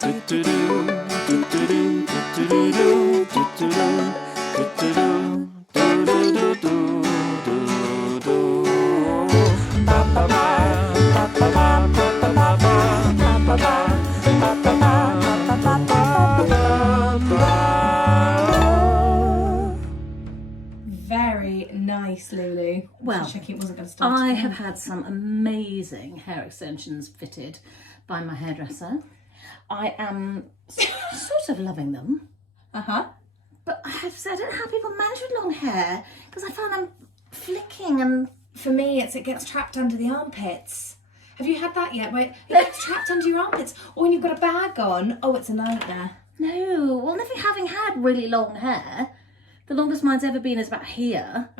Very nice, Lulu. Well, checking it wasn't going to start. I have had some amazing hair extensions fitted by my hairdresser. I am sort of loving them. But I have said I don't know how people manage with long hair because I find I'm flicking and... For me, it gets trapped under the armpits. Have you had that yet? Where it gets trapped under your armpits, or when you've got a bag on, oh, it's a nightmare. No, well, never having had really long hair. The longest mine's ever been is about here.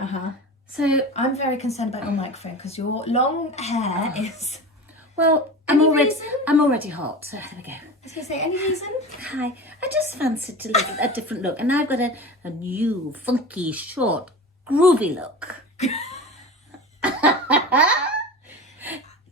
So I'm very concerned about your microphone because your long hair is... Well, I'm already hot, so there we go. I was going to say, any reason? Hi, I just fancied a different look, and now I've got a new, funky, short, groovy look.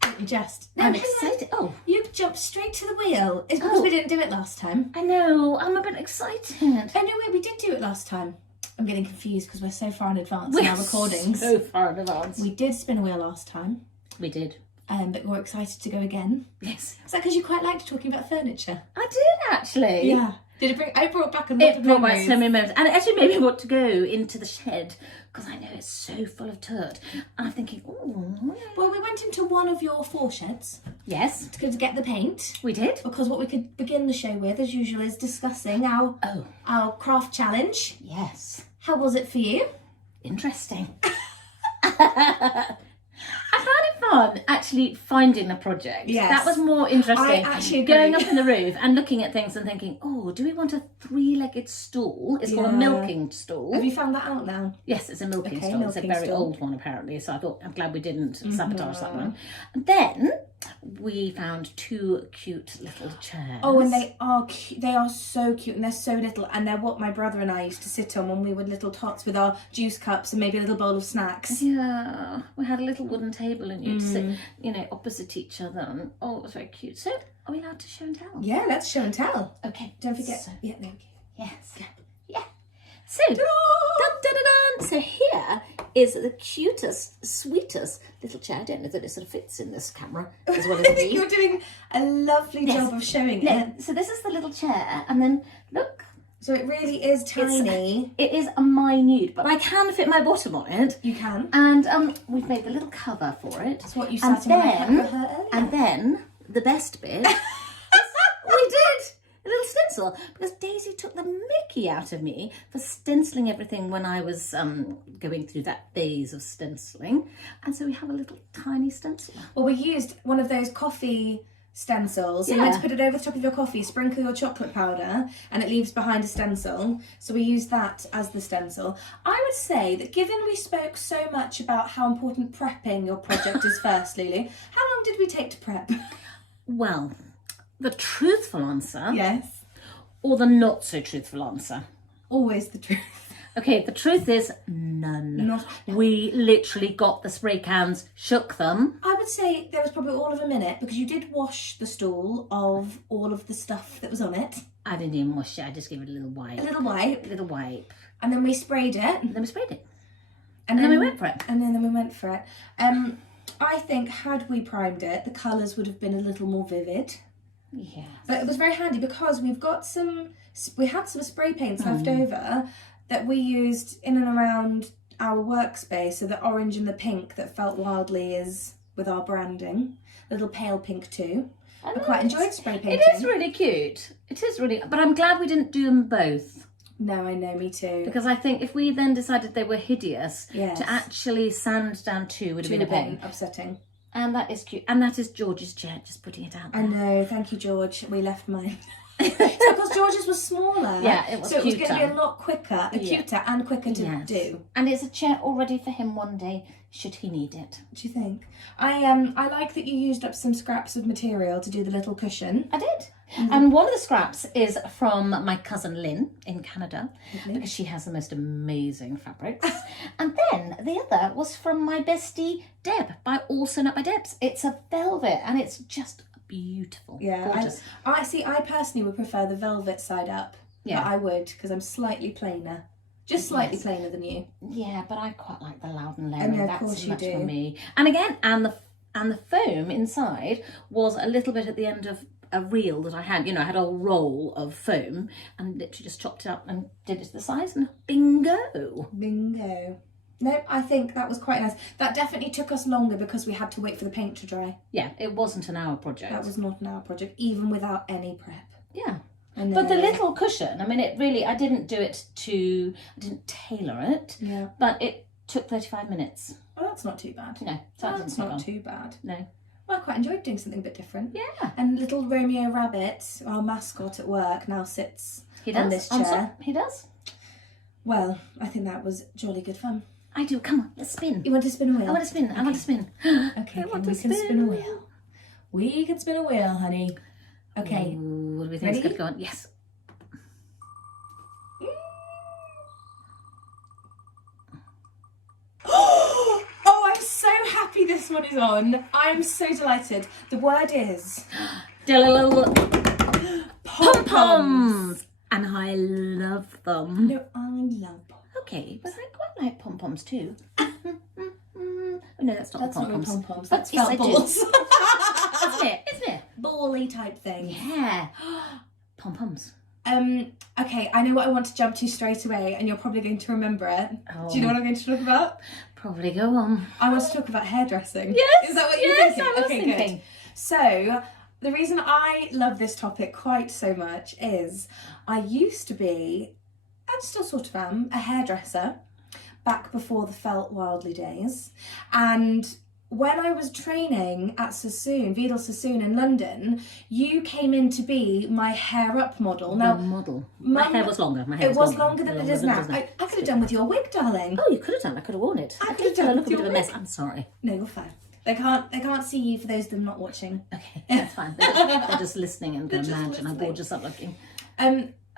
Don't you just? I'm excited. Oh, you jumped straight to the wheel. It's because we didn't do it last time. I know, I'm a bit excited. Oh, no, wait, we did do it last time. I'm getting confused because we're so far in advance in our recordings. So far in advance. We did spin a wheel last time. We did. But we're excited to go again. Yes. Is that because you quite liked talking about furniture? I did, actually. Yeah. Did it bring? I brought back a lot of It brought back memories. so many memories. And it actually made me want to go into the shed because I know it's so full of dirt. And I'm thinking, oh. Well, we went into one of your 4 sheds Yes, to get the paint. we did. Because what we could begin the show with, as usual, is discussing our craft challenge. Yes. How was it for you? Interesting. I found it fun actually finding the project. Yes. That was more interesting. I actually agree. Going up in the roof and looking at things and thinking, oh, do we want a 3-legged stool? It's called a milking stool. Have you found that out now? Yes, it's a milking Okay, stool. It's a milking very stool. old one apparently. So I thought, I'm glad we didn't sabotage that one. And then we found 2 cute little chairs. Oh, and they are so cute, and they're so little, and they're what my brother and I used to sit on when we were little tots with our juice cups and maybe a little bowl of snacks. Yeah, we had a little wooden table and you'd sit, opposite each other. And, oh, it was very cute. So, are we allowed to show and tell? Yeah, let's show and tell. Okay. Don't forget. So, Yeah, there we go. yes. Yeah. So, dun, dun, dun, dun. So here is the cutest, sweetest little chair. I don't know that it sort of fits in this camera as well as I think me. you're doing a lovely job of showing No, it. so this is the little chair, and then look. So it really is tiny. It is a minute, but I can fit my bottom on it. You can. And we've made the little cover for it. That's what you And sat in my lap then, with her earlier. and then the best bit, we did a little stencil because Daisy took the mickey out of me for stenciling everything when I was going through that phase of stenciling, and so we have a little tiny stencil. Well, we used one of those coffee stencils. So you Yeah. meant to put it over the top of your coffee, sprinkle your chocolate powder, and it leaves behind a stencil. So we used that as the stencil. I would say that given we spoke so much about how important prepping your project is first, Lulu, how long did we take to prep? Well, the truthful answer, Yes. or the not so truthful answer. Always the truth. Okay, the truth is none. Not- We literally got the spray cans, shook them. I would say there was probably all of a minute because you did wash the stool of all of the stuff that was on it. I didn't even wash it, I just gave it a little wipe. A little wipe. And then we sprayed it. And then we sprayed it. And then we went for it. And then we went for it. I think had we primed it, the colours would have been a little more vivid. Yeah. But it was very handy because we had some spray paints left over that we used in and around our workspace. So the orange and the pink that felt wildly is with our branding. Little pale pink too. I quite enjoyed spray painting. It is really cute. It is really, but I'm glad we didn't do them both. No, I know, me too. Because I think if we then decided they were hideous, Yes. to actually sand down 2 would have been a pain. Upsetting. And that is cute. And that is George's chair, just putting it out there. I know, thank you, George. We left mine. Because George's was smaller. Yeah, it was So it was going to cuter. be a lot quicker, cuter and quicker to do. And it's a chair all ready for him one day, should he need it. Do you think? I like that you used up some scraps of material to do the little cushion. I did. And one of the scraps is from my cousin Lynn in Canada, because she has the most amazing fabrics. And then the other was from my bestie Deb, by Also Not by Debs. It's a velvet and it's just beautiful. Yeah, Gorgeous. I personally would prefer the velvet side up. Yeah. But I would, because I'm slightly plainer. Just slightly plainer than you. Yeah, but I quite like the loud and I layering. know, of That's course too you much do. for me. And again, and the foam inside was a little bit at the end of a reel that I had. You know, I had a roll of foam and literally just chopped it up and did it to the size and bingo. Bingo. No, I think that was quite nice. That definitely took us longer because we had to wait for the paint to dry. Yeah, it wasn't an hour project. That was not an hour project, even without any prep. Yeah. But the little cushion, I mean, it really, I didn't tailor it. Yeah. But it took 35 minutes. Well, that's not too bad. No, that's not too bad. No. Well, I quite enjoyed doing something a bit different. Yeah. And little Romeo Rabbit, our mascot at work, now sits on this chair. He does. Well, I think that was jolly good fun. I do. Come on, let's spin. You want to spin a wheel? I want to spin. Okay. I want to spin. Okay, we can spin a wheel. We can spin a wheel, honey. Okay. Ooh, what do we think is going to go on? Yes. Oh, I'm so happy this one is on. I am so delighted. The word is Pom Poms, and I love them. No, I love Pom. Okay, but I quite like Pom Poms too. Oh, no, that's not Pom Poms. Pom Poms. That's Yes, felt I do. balls. Isn't it? Bally type thing. Yeah. Pom Poms. Okay, I know what I want to jump to straight away, and you're probably going to remember it. Oh. Do you know what I'm going to talk about? Probably go on. I want to talk about hairdressing. Yes. Is that what you're thinking? I was Okay, thinking. good. So, the reason I love this topic quite so much is I used to be, and still sort of am, a hairdresser back before the Felt Wildly days. And when I was training at Sassoon, Vidal Sassoon in London, you came in to be my hair up model. The Now, model. My hair was longer. it was longer than it is now. I could have done with your wig, darling. Oh, you could have done. I could have worn it. I could have done I look with a bit your of a mess. wig. I'm sorry. No, you're fine. They can't see you for those of them not watching. Okay, that's fine. They're just listening and going, They're just imagine how listening. gorgeous I'm looking.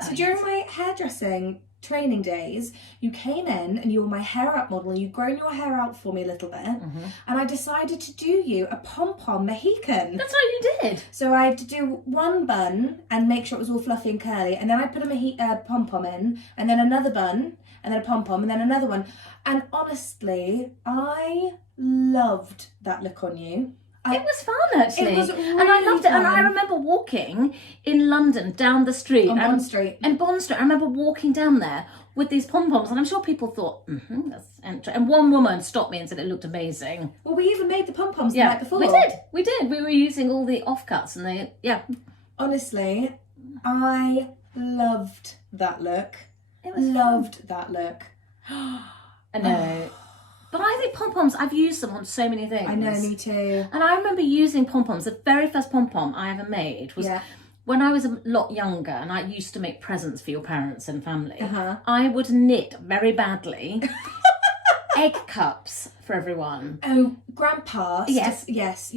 So during my hairdressing training days, you came in and you were my hair up model. You'd grown your hair out for me a little bit, and I decided to do you a Pom Pom Mohican. That's what you did. So I had to do one bun and make sure it was all fluffy and curly, and then I put a Pom Pom in, and then another bun, and then a Pom Pom, and then another one. And honestly, I loved that look on you. It was fun, actually. It was and I loved it. And I remember walking in London down the street. On Bond Street. And Bond Street. I remember walking down there with these pom-poms. And I'm sure people thought, that's interesting. And one woman stopped me and said it looked amazing. Well, we even made the Pom Poms the night before. We did. We were using all the offcuts and Honestly, I loved that look. It was loved that look. I know. But I think pom-poms, I've used them on so many things. I know, me too. And I remember using pom-poms. The very first pom-pom I ever made was when I was a lot younger, and I used to make presents for your parents and family. I would knit very badly egg cups for everyone. Oh, Grandpa. Yes.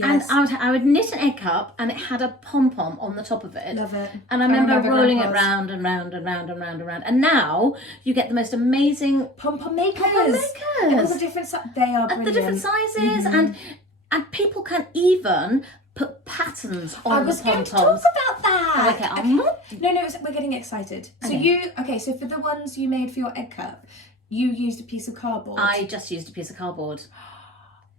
And I would knit an egg cup, and it had a pom-pom on the top of it. love it. And I remember rolling it round and round and round and round and round. And now you get the most amazing Pom Pom makers. makers. All the different they are brilliant. The different sizes, and people can even put patterns on the pom-poms. I was going to talk about that. Okay. No, we're getting excited. So so for the ones you made for your egg cup, you used a piece of cardboard. I just used a piece of cardboard.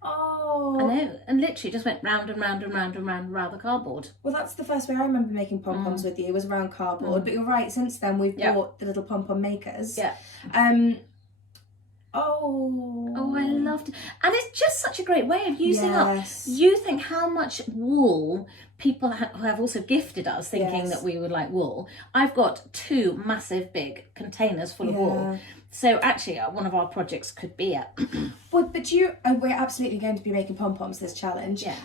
Oh. I know, and literally just went round and round and round and round around the cardboard. Well, that's the first way I remember making pom-poms with you, was around cardboard. But you're right, since then we've bought the little pom-pom makers. Yeah. Oh, I loved it. And it's just such a great way of using up. Yes. You think how much wool people have also gifted us, thinking that we would like wool. I've got 2 massive big containers full of wool. So actually, one of our projects could be it. Well, but we're absolutely going to be making pom-poms this challenge. Yeah.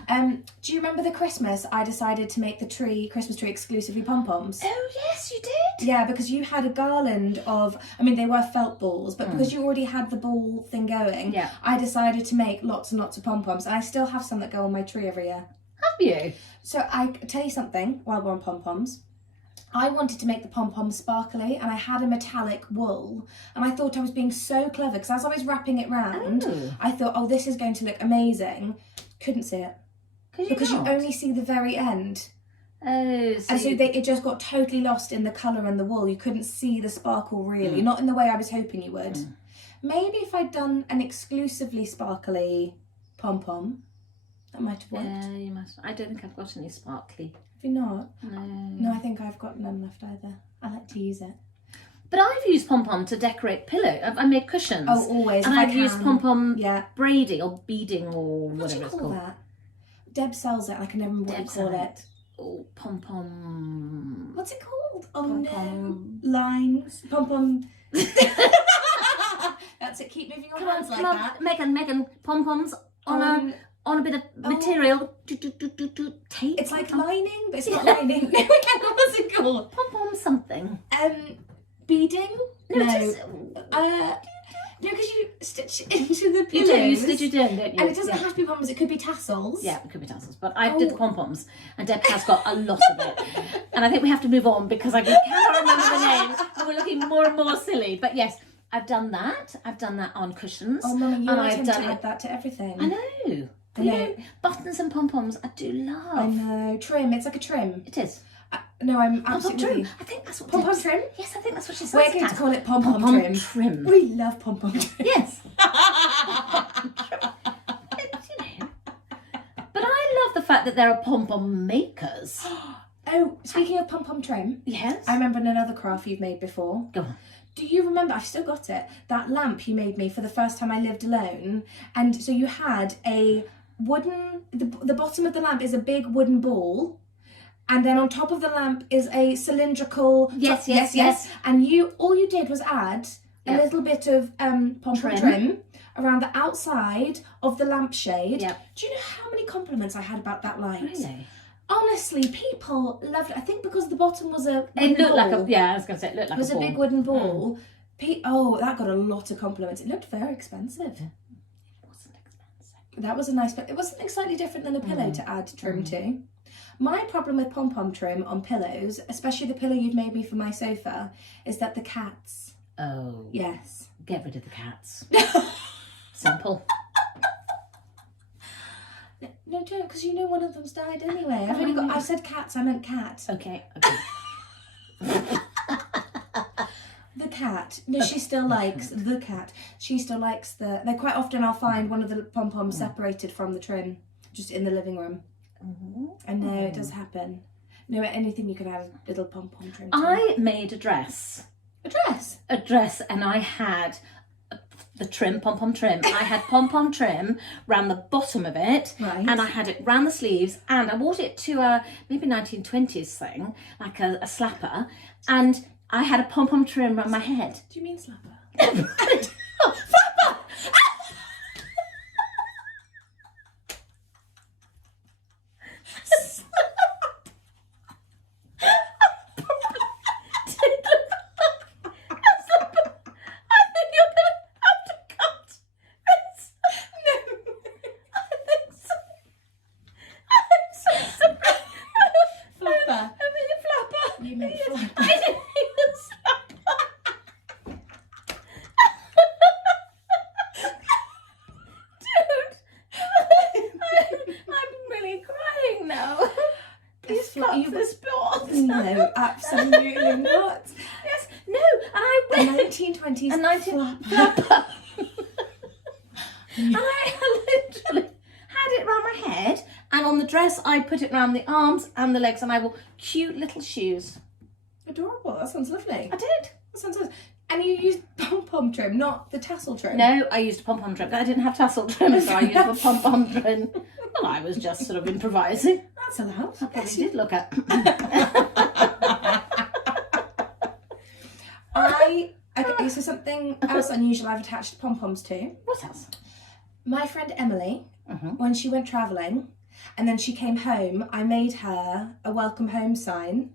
Do you remember the Christmas I decided to make the Christmas tree exclusively pom-poms? Oh, yes, you did. Yeah, because you had a garland of, they were felt balls, but because you already had the ball thing going, I decided to make lots and lots of pom-poms, and I still have some that go on my tree every year. Have you? So I tell you something, while we're on pom-poms, I wanted to make the pom-poms sparkly, and I had a metallic wool, and I thought I was being so clever, because as I was wrapping it round, I thought, this is going to look amazing. Couldn't see it. Because you only see the very end. Oh, so and so it just got totally lost in the colour and the wool. You couldn't see the sparkle really, not in the way I was hoping you would. Maybe if I'd done an exclusively sparkly Pom Pom, that might have worked. Yeah, you must. I don't think I've got any sparkly. Have you not? No. No, I think I've got none left either. I like to use it. But I've used Pom Pom to decorate pillow. I made cushions. Oh, always. And I've used Pom Pom braiding or beading or whatever it's called. That? Deb sells it and I can never remember what you call it. Oh, Pom Pom. What's it called? Oh Pom no. Pom. Lines. Pom Pom. That's it. Keep moving your hands like that. Megan. Pom Poms on a bit of material. Tape. It's like lining, but it's not lining. What's it called? Pom Pom something. Beading? No. No, because you stitch it into the pillows. You stitch it in, don't you? And it doesn't have to be pom-poms, it could be tassels. Yeah, it could be tassels. But I did the pom-poms, and Deb has got a lot of it. And I think we have to move on because I cannot remember the name, and we're looking more and more silly. But yes, I've done that. I've done that on cushions. Oh, Mummy, you tend to add that to everything. I know. I know. Buttons and pom-poms, I do love. I know. Trim, it's like a trim. It is. No, I'm absolutely... Pom-pom trim. I think that's what Pom-pom trim? Yes, I think that's what she says. We're going to call it pom-pom trim. We love pom-pom trim. Yes. But I love the fact that there are pom-pom makers. Oh, speaking of pom-pom trim. Yes. I remember another craft you've made before. Go on. Do you remember, I've still got it, that lamp you made me for the first time I lived alone? And so you had a wooden... The bottom of the lamp is a big wooden ball. And then on top of the lamp is a cylindrical... Yes. And all you did was add a little bit of pom-pom trim around the outside of the lampshade. Yep. Do you know how many compliments I had about that light? Really? Honestly, people loved it. I think because the bottom was a It looked like a... Yeah, I was going to say, it looked like a ball. It was a big wooden ball. That got a lot of compliments. It looked very expensive. It wasn't expensive. That was a nice... But it was something slightly different than a pillow to add trim to. My problem with pom-pom trim on pillows, especially the pillow you've made me for my sofa, is that the cats... Oh. Yes. Get rid of the cats. Simple. No, don't, because you know one of them's died anyway. I said cats, I meant cat. Okay. The cat. No, she still likes the cat. She still likes the... Quite often I'll find one of the pom-poms separated from the trim, just in the living room. I know, it does happen. No, anything you could have a little pom-pom trim to. I made a dress. A dress? A dress, and I had the trim, pom-pom trim. I had pom-pom trim round the bottom of it, and I had it round the sleeves, and I wore it to a maybe 1920s thing, like a slapper, and I had a pom-pom trim around my head. Do you mean slapper? Flapper! No, absolutely not. Yes, no, and I went... 1920s flapper. And I literally had it round my head, and on the dress I put it round the arms and the legs, and I wore cute little shoes. Adorable, that sounds lovely. I did. That sounds lovely. And you used pom-pom trim, not the tassel trim? No, I used a pom-pom trim. I didn't have tassel trim, so I used a pom-pom trim. Well, I was just sort of improvising. That's allowed. I probably did look at. Okay, so something else unusual I've attached pom-poms to. What else? My friend Emily, when she went travelling, and then she came home, I made her a welcome home sign.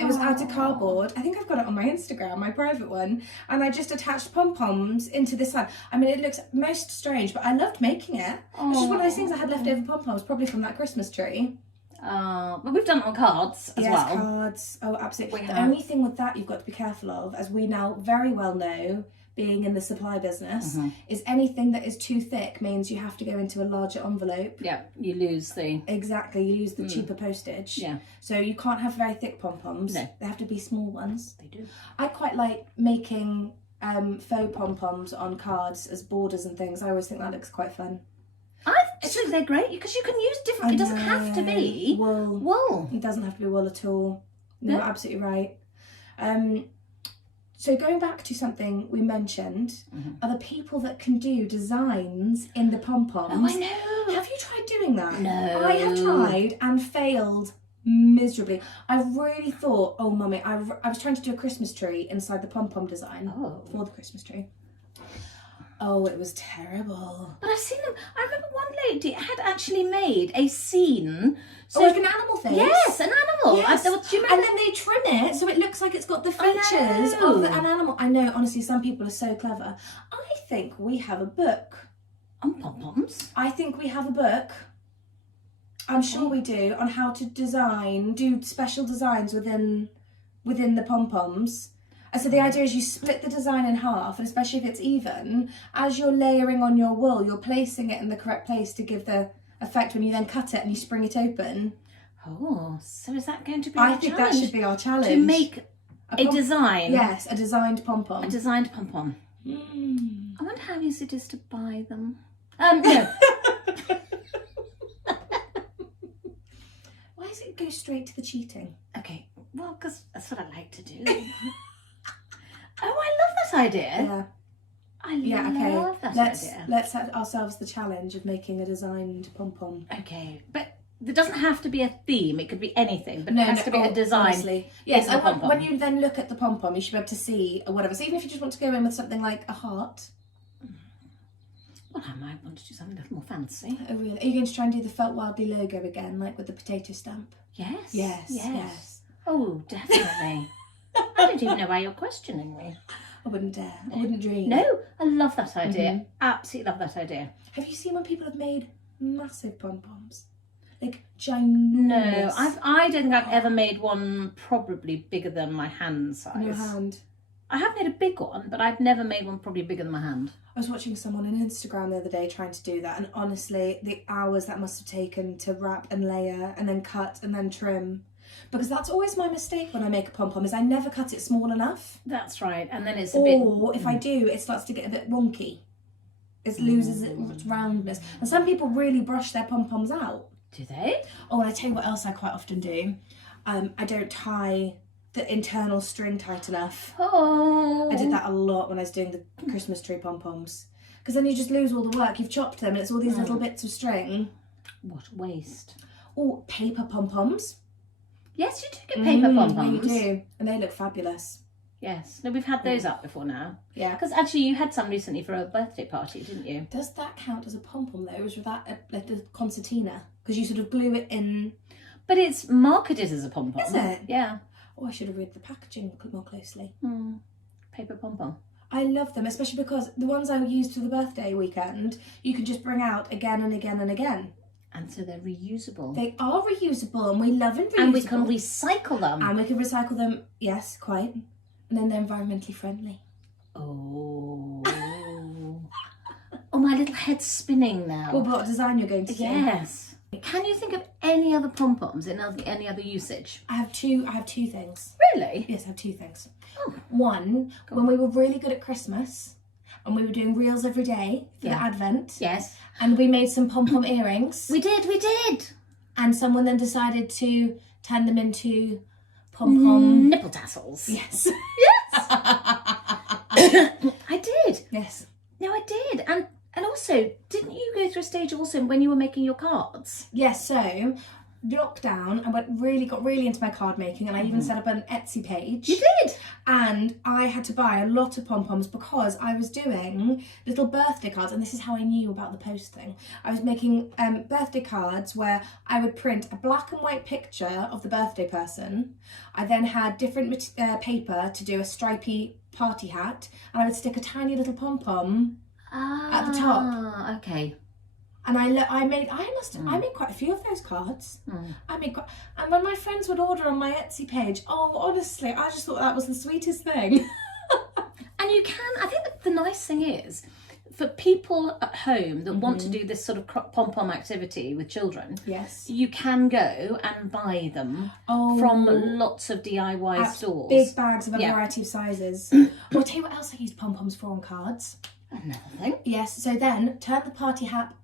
It was out of cardboard. I think I've got it on my Instagram, my private one. And I just attached pom-poms into this sign. I mean, it looks most strange, but I loved making it. It's just one of those things I had leftover pom-poms, probably from that Christmas tree. But we've done it on cards as well. Yes, cards. Oh, absolutely. The only thing with that you've got to be careful of, as we now very well know, being in the supply business, is anything that is too thick means you have to go into a larger envelope. Yeah, you lose the... Exactly, you lose the cheaper postage. Yeah. So you can't have very thick pom-poms. No. They have to be small ones. They do. I quite like making faux pom-poms on cards as borders and things. I always think that looks quite fun. I think they're great because you can use different... It doesn't have to be wool. It doesn't have to be wool at all. No, you're absolutely right. So going back to something we mentioned, are the people that can do designs in the pom-poms. Oh, I know. Have you tried doing that? No. I have tried and failed miserably. I really thought, oh mummy, I was trying to do a Christmas tree inside the pom-pom design for the Christmas tree. Oh, it was terrible. But I've seen them. I remember one lady had actually made a scene. So like an animal face? Yes, an animal. Yes. Do you remember? And then they trim it so it looks like it's got the features of an animal. I know, honestly, some people are so clever. I think we have a book. On pom-poms? I think we have a book. I'm sure we do, on how to do special designs within the pom-poms. And so the idea is you split the design in half, and especially if it's even, as you're layering on your wool, you're placing it in the correct place to give the effect when you then cut it and you spring it open. Oh, so is that going to be our challenge? I think that should be our challenge. To make a design? Yes, a designed pom-pom. A designed pom-pom. I wonder how easy it is to buy them. No. Why does it go straight to the cheating? Okay, well, because that's what I like to do. Oh, I love that idea. Yeah. Love that idea. Let's set ourselves the challenge of making a designed pom-pom. Okay, but there doesn't have to be a theme. It could be anything, but it has to be a design. Honestly. Yes, when you then look at the pom-pom, you should be able to see or whatever. So even if you just want to go in with something like a heart. Well, I might want to do something a little more fancy. Oh, really? Are you going to try and do the Felt Wildly logo again, like with the potato stamp? Yes. Yes. Oh, definitely. I don't even know why you're questioning me. I wouldn't dare. I wouldn't dream. No, I love that idea. Absolutely love that idea. Have you seen when people have made massive pom-poms? Like ginormous. No, I don't think I've ever made one probably bigger than my hand size. Your hand. I have made a big one, but I've never made one probably bigger than my hand. I was watching someone on Instagram the other day trying to do that, and honestly, the hours that must have taken to wrap and layer and then cut and then trim. Because that's always my mistake when I make a pom-pom, is I never cut it small enough. That's right, and then it's a bit... Or if I do, it starts to get a bit wonky. It loses its roundness. And some people really brush their pom-poms out. Do they? Oh, and I tell you what else I quite often do. I don't tie the internal string tight enough. Oh. I did that a lot when I was doing the Christmas tree pom-poms. Because then you just lose all the work. You've chopped them and it's all these little bits of string. What waste. Oh, paper pom-poms. Yes, you do get paper pom-poms. Yeah, you do. And they look fabulous. Yes. No, we've had those up before now. Yeah. Because actually you had some recently for a birthday party, didn't you? Does that count as a pom-pom though? Or was that like the concertina? Because you sort of glue it in... But it's marketed as a pom-pom. Is it? Yeah. Oh, I should have read the packaging more closely. Paper pom-pom. I love them, especially because the ones I used for the birthday weekend, you can just bring out again and again and again. And so they're reusable. They are reusable, and we love and reusable. And we can recycle them. And we can recycle them, yes, quite. And then they're environmentally friendly. Oh. Oh, my little head's spinning now. Well, what design you're going to do? Yes. Can you think of any other pom-poms in any other usage? I have two things. Really? Yes, I have two things. Oh. One, when we were really good at Christmas, and we were doing reels every day for the Advent. Yes. And we made some pom-pom earrings. We did. And someone then decided to turn them into pom-pom... nipple tassels. Yes. Yes. I did. Yes. No, I did. And also, didn't you go through a stage also when you were making your cards? Yes, so lockdown, I got really into my card making, and I even set up an Etsy page. You did? And I had to buy a lot of pom-poms because I was doing little birthday cards, and this is how I knew about the post thing. I was making birthday cards where I would print a black and white picture of the birthday person. I then had different paper to do a stripy party hat, and I would stick a tiny little pom-pom at the top. Okay. And I made quite a few of those cards. And when my friends would order on my Etsy page, oh, honestly, I just thought that was the sweetest thing. And you can, I think the the nice thing is, for people at home that want to do this sort of pom-pom activity with children, Yes. you can go and buy them from lots of DIY stores. Big bags of a variety of sizes. I'll tell you what else I used pom-poms for on cards. Another thing. Yes, so then turn the party hat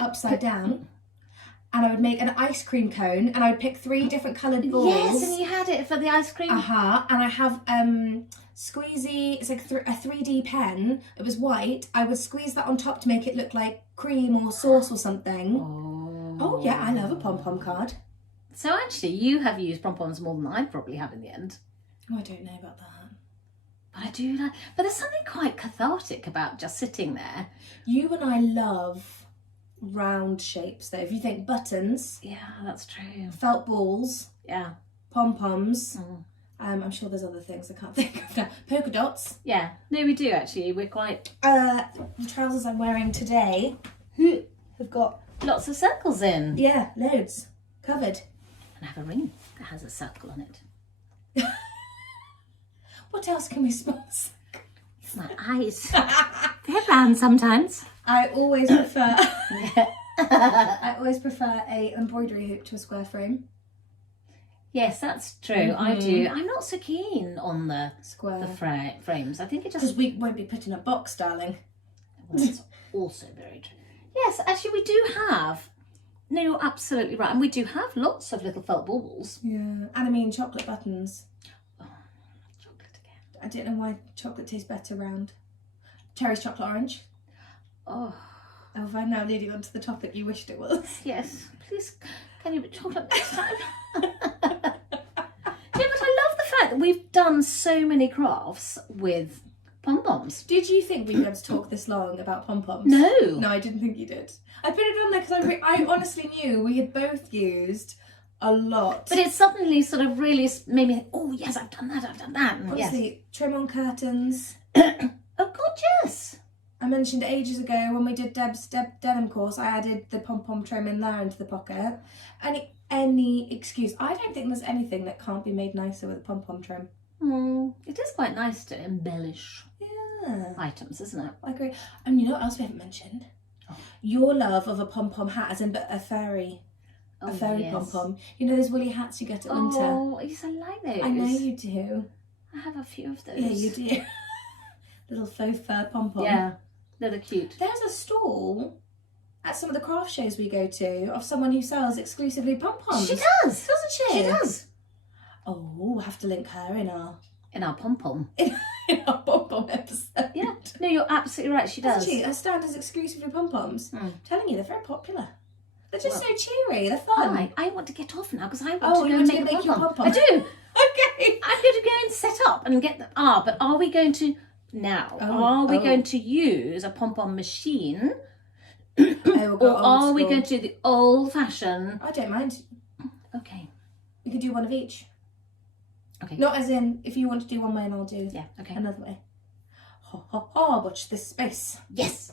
upside down, and I would make an ice cream cone, and I would pick 3 different coloured balls. Yes, and you had it for the ice cream. And I have squeezy, it's like a 3D pen. It was white. I would squeeze that on top to make it look like cream or sauce or something. Oh yeah, I love a pom-pom card. So actually, you have used pom-poms more than I probably have in the end. Oh, I don't know about that. But I do like, but there's something quite cathartic about just sitting there. You and I love round shapes though. If you think buttons. Yeah, that's true. Felt balls. Yeah. Pom-poms. I'm sure there's other things I can't think of now. Polka dots. Yeah. No, we do actually. We're quite... The trousers I'm wearing today have got... lots of circles in. Yeah, loads. Covered. And I have a ring that has a circle on it. What else can we sponsor? My eyes. They're round sometimes. I always prefer... I always prefer a embroidery hoop to a square frame. Yes, that's true. I do. I'm not so keen on the Square. frames. I think it just... Because we won't be putting a box, darling. Well, that's also very true. Yes, actually we do have... No, you're absolutely right. And we do have lots of little felt balls. Yeah. And I mean chocolate buttons. Oh, chocolate again. I don't know why chocolate tastes better round. Cherry's chocolate orange. Oh. Oh, if I'm now leading on to the topic you wished it was. Yes. Please, can you put chocolate next time? Yeah, but I love the fact that we've done so many crafts with pom-poms. Did you think we'd be able to talk this long about pom-poms? No. No, I didn't think you did. I put it on there because I honestly knew we had both used a lot. But it suddenly sort of really made me think, oh, yes, I've done that. And Honestly, trim on curtains. Oh, God, yes. I mentioned ages ago when we did Deb's denim course, I added the pom-pom trim in there into the pocket. Any excuse. I don't think there's anything that can't be made nicer with a pom-pom trim. It is quite nice to embellish Yeah. items, isn't it? I agree. And you know what else we haven't mentioned? Oh. Your love of a pom-pom hat, as in a fairy. A fairy yes. pom-pom. You know those woolly hats you get at winter? Oh, yes, I like those. I know you do. I have a few of those. Yeah, you do. Little faux fur pom-pom. Yeah, they're cute. There's a stall at some of the craft shows we go to of someone who sells exclusively pom-poms. She does. Doesn't she? She does. Oh, we'll have to link her in our pom-pom. in our pom-pom episode. Yeah. No, you're absolutely right. She does. Doesn't she? Her stand is exclusively pom-poms. Mm. Telling you, they're very popular. They're just so cheery. They're fun. I want to get off now because I want Oh, to you go want and to make a make your pom-pom. pom-pom? I do. Okay. I'm going to go and set up and get them. But are we going to now? Are we going to use a pom-pom machine, or are we going to do the old-fashioned? I don't mind. Okay. We could do one of each. Okay. Not as in if you want to do one way and I'll do Okay. another way. Ha ha ha! Watch this space. Yes.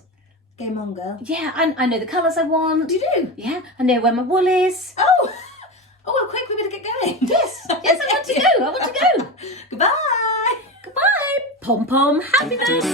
Game on, girl. Yeah, I know the colours I want. You do? Yeah, I know where my wool is. Oh, well, quick, we better get going. Yes, yes, I want to go. I want to go. Goodbye. Goodbye. Pom pom happiness.